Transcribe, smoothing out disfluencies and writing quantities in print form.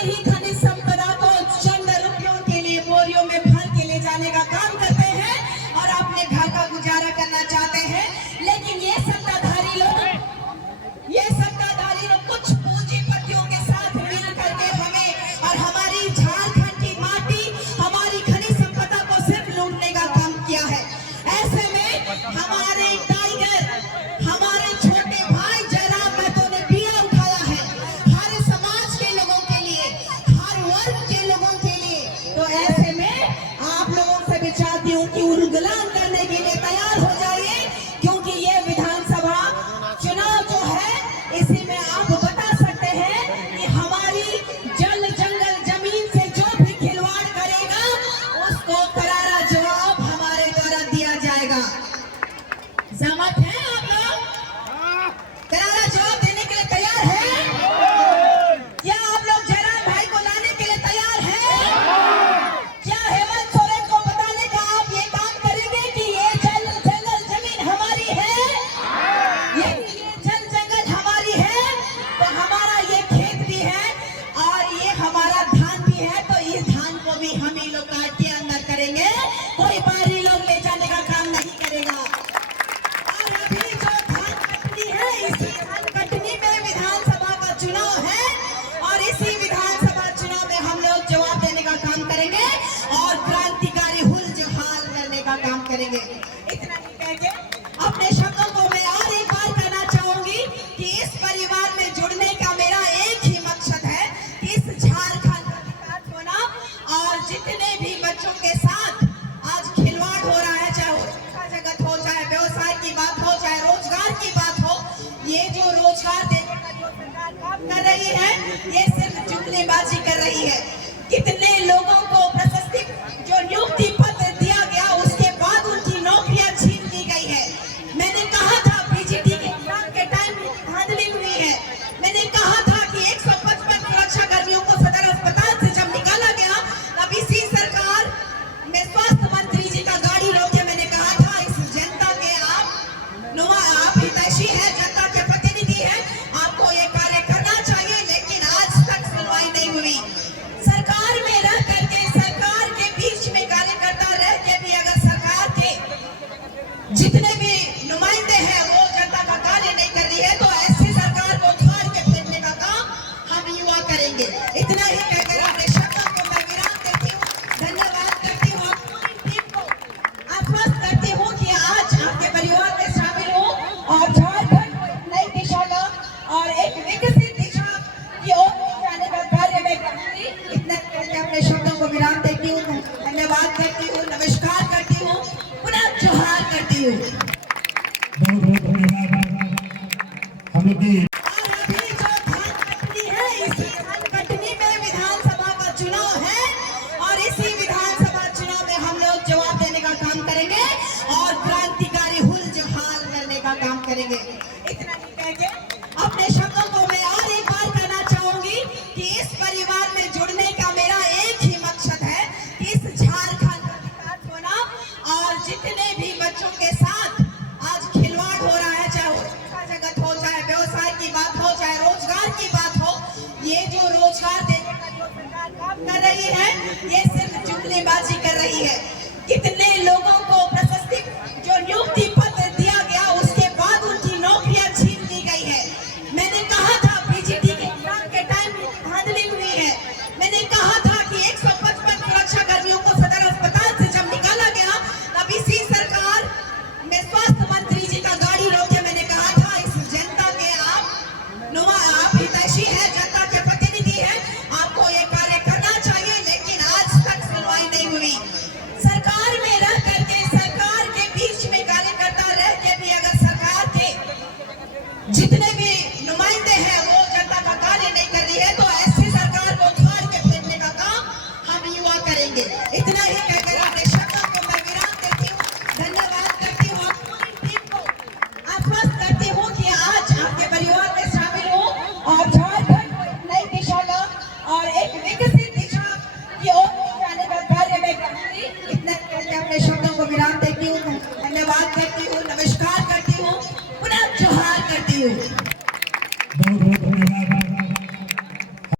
ही खनिज संपदा को चंद रुपयों के लिए बोरियों में भर के ले जाने का काम करते हैं और अपने घर का गुजारा करना चाहते हैं। लेकिन ये सत्ताधारी लोग कुछ पूंजीपतियों के साथ मिल करके हमें और हमारी झारखंड की माटी, हमारी खनिज संपदा को सिर्फ लूटने का काम किया है। ऐसे में हमारे टाइगर, हमारे छोटे भाई जयराम महतो ने बीड़ा उठाया है हर समाज के लोगों के लिए, हर वर्ग के लोगों के लिए। तो ऐसे में आप लोगों से भी चाहती हूँ कि उलगुलान करने के लिए तैयार हो जाइए, क्योंकि ये विधानसभा चुनाव जो है इसी में आप बता सकते हैं कि हमारी जल जंगल जमीन से जो भी खिलवाड़ करेगा उसको करारा जवाब हमारे द्वारा दिया जाएगा। सहमत हैं आप लोग? करारा जवाब देने के लिए तैयार हैं? क्या आप लोग जयराम भाई को लाने के लिए तैयार हैं? क्या हेमंत सोरेन को बताने का आप ये काम करेंगे कि ये जल जंगल जमीन हमारी है, ये जल जंगल हमारी है, तो हमारा ये खेत भी है और ये हमारा धान भी है, तो इस धान को भी हम ही लोग काट के अंदर करेंगे, कोई बाहरी लोग ले जाने का काम नहीं करेगा। और अभी जो धान कटनी है, इसी धान कटनी में विधानसभा का चुनाव है और इसी विधानसभा चुनाव में हम लोग जवाब देने का काम करेंगे और क्रांतिकारी हुल-जुहाल करने का काम करेंगे। इतना ही कह के अपने शब्दों को मैं और एक बार कहना चाहूंगी कि इस परिवार में जुड़ने का मेरा एक ही मकसद है कि इस झारखंड का विकास होना। और जितने भी बच्चों के साथ आज खिलवाड़ हो रहा है, चाहे शिक्षा जगत हो, चाहे व्यवसाय की बात हो, चाहे रोजगार की बात हो, ये जो रोजगार देने का जो सरकार काम कर रही है, ये सिर्फ जुमलेबाजी कर रही है। कितने लोगों को प्रशस्ति जो नियुक्ति पत्र दिया गया, उसके बाद उनकी नौकरियां छीन ली गई है। मैंने कहा था पीजीटी के एग्जाम के टाइम धांधली हुई है। मैंने कहा था कि 155 सुरक्षा कर्मियों को सदर अस्पताल से जब निकाला गया, तब इसी सरकार में स्वास्थ्य मंत्री जी का गाड़ी रोके मैंने कहा था इस जनता के आप हितैषी है, जनता के प्रतिनिधि है, आपको ये कार्य करना चाहिए। लेकिन आज तक सुनवाई नहीं हुई। सरकार में रह करके, सरकार के बीच में कार्यकर्ता रह के भी अगर सरकार के जितने भी नुमाइंदे हैं वो जनता का कार्य नहीं कर रही है, तो ऐसी सरकार को उखाड़ के फेंकने का काम हम युवा करेंगे। इतना ही कहकर अपने शब्दों को मैं विराम देती हूँ। धन्यवाद करती हूँ आप पूरी टीम को। आश्वस्त करती हूँ कि आज आपके परिवार में शामिल हूँ और झारखंड को एक नई दिशा का और एक विकसित दिशा की ओर ले जाने का कार्य मैं करूंगी। इतना कहकर अपने शब्दों को विराम देती हूँ। धन्यवाद करती हूँ, नमस्कार करती हूँ, पुनः जोहार करती हूँ। बहुत बहुत धन्यवाद हम लोग की। और अभी जो धान कटनी है, इसी धान कटनी में विधानसभा का चुनाव है और इसी विधानसभा चुनाव में हम लोग जवाब देने का काम करेंगे और क्रांतिकारी हुल-जुहाल करने का काम करेंगे। इतना ही कह के अपने शब्दों को मैं और एक बार कहना चाहूंगी कि इस परिवार में जुड़ने का मेरा एक ही मकसद है कि इस झारखंड का विकास होना। और जितने भी बच्चों के साथ आज खिलवाड़ हो रहा है, चाहे शिक्षा जगत हो, चाहे व्यवसाय की बात हो, चाहे रोजगार की बात हो, ये जो रोजगार देने का जो सरकार काम कर रही है, ये सिर्फ जुमलेबाजी कर रही है। कितने लोगों को